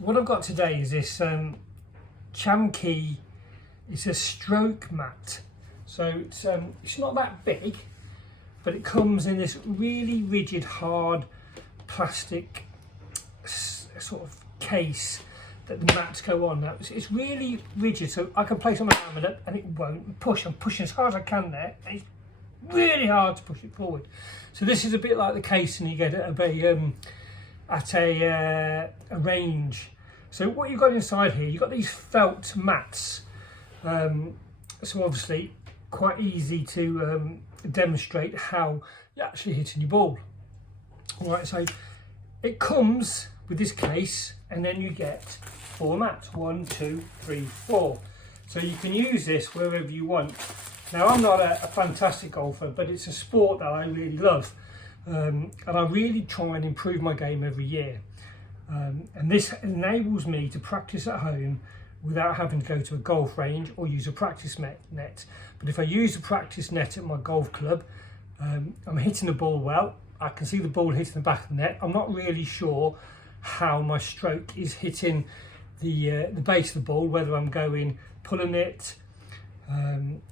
What I've got today is this Champkey. It's a stroke mat, so it's not that big, but it comes in this really rigid, hard plastic sort of case that the mats go on. Now it's really rigid, so I can place on my hammer and it won't push. I'm pushing as hard as I can there, and it's really hard to push it forward. So this is a bit like the casing you get at a range. So what you've got inside here, you've got these felt mats. So obviously quite easy to demonstrate how you're actually hitting your ball. All right, so it comes with this case, and then you get 4 mats, 1, 2, 3, 4. So you can use this wherever you want. Now I'm not a fantastic golfer, but it's a sport that I really love, and I really try and improve my game every year. And this enables me to practice at home without having to go to a golf range or use a practice net. But if I use a practice net at my golf club, I'm hitting the ball well. I can see the ball hitting the back of the net. I'm not really sure how my stroke is hitting the base of the ball, whether I'm going pulling it,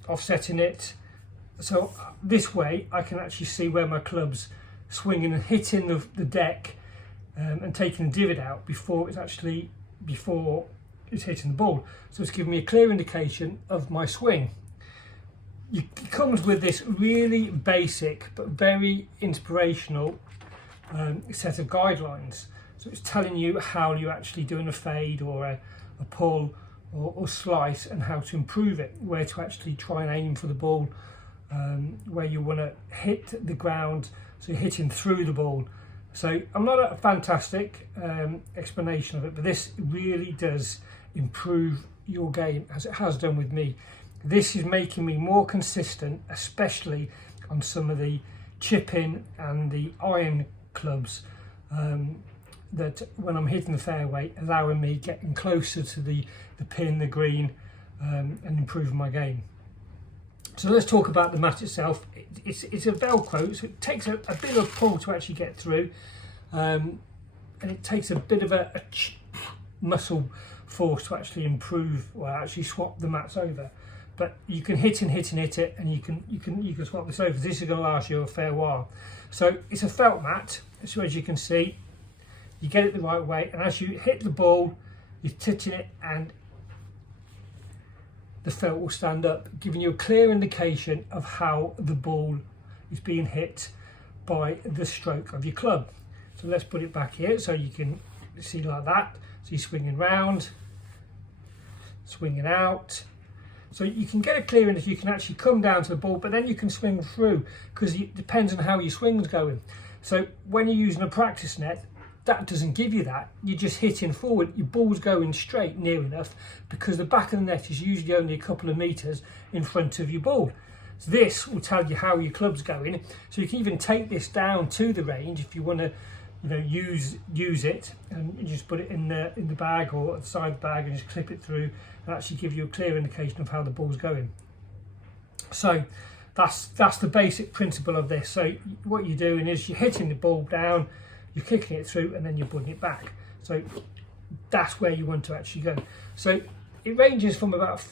offsetting it. So this way I can actually see where my club's swinging and hitting the deck, and taking the divot out before it's hitting the ball. So it's giving me a clear indication of my swing. It comes with this really basic but very inspirational set of guidelines. So it's telling you how you're actually doing a fade or a pull or slice, and how to improve it, where to actually try and aim for the ball, where you want to hit the ground, so you're hitting through the ball. So I'm not a fantastic explanation of it, but this really does improve your game, as it has done with me. This is making me more consistent, especially on some of the chipping and the iron clubs, that when I'm hitting the fairway, allowing me getting closer to the pin, the green, and improving my game. So let's talk about the mat itself. It's a Velcro, so it takes a bit of pull to actually get through, and it takes a bit of a muscle force to actually improve, or actually swap the mats over. But you can hit it, and you can swap this over. This is going to last you a fair while. So it's a felt mat, so as you can see, you get it the right way, and as you hit the ball, you're touching it, and the felt will stand up, giving you a clear indication of how the ball is being hit by the stroke of your club. So let's put it back here so you can see like that. So you're swinging round, swinging out. So you can get a clear indication. You can actually come down to the ball, but then you can swing through, because it depends on how your swing's going. So when you're using a practice net, that doesn't give you that. You're just hitting forward, your ball's going straight near enough, because the back of the net is usually only a couple of meters in front of your ball. So this will tell you how your club's going. So you can even take this down to the range if you want to, use it, and you just put it in the bag or at the side of the bag and just clip it through, and actually give you a clear indication of how the ball's going. So that's the basic principle of this. So what you're doing is you're hitting the ball down, you're kicking it through, and then you're putting it back. So that's where you want to actually go. So it ranges from about,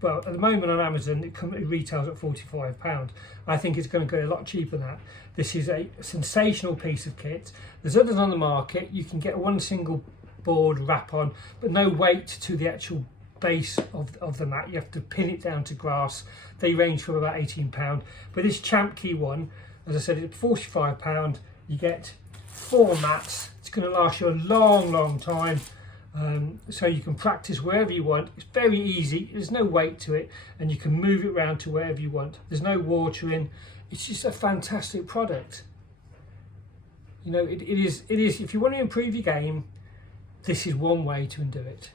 well, at the moment on Amazon it retails at £45. I think it's going to go a lot cheaper than that. This is a sensational piece of kit. There's others on the market. You can get one single board wrap on, but no weight to the actual base of the mat. You have to pin it down to grass. They range from about £18. But this Champkey one, as I said, it's £45. You get 4 mats. It's going to last you a long time, so you can practice wherever you want. It's very easy, there's no weight to it, and you can move it around to wherever you want. There's no watering. It's just a fantastic product. It is if you want to improve your game, this is one way to do it.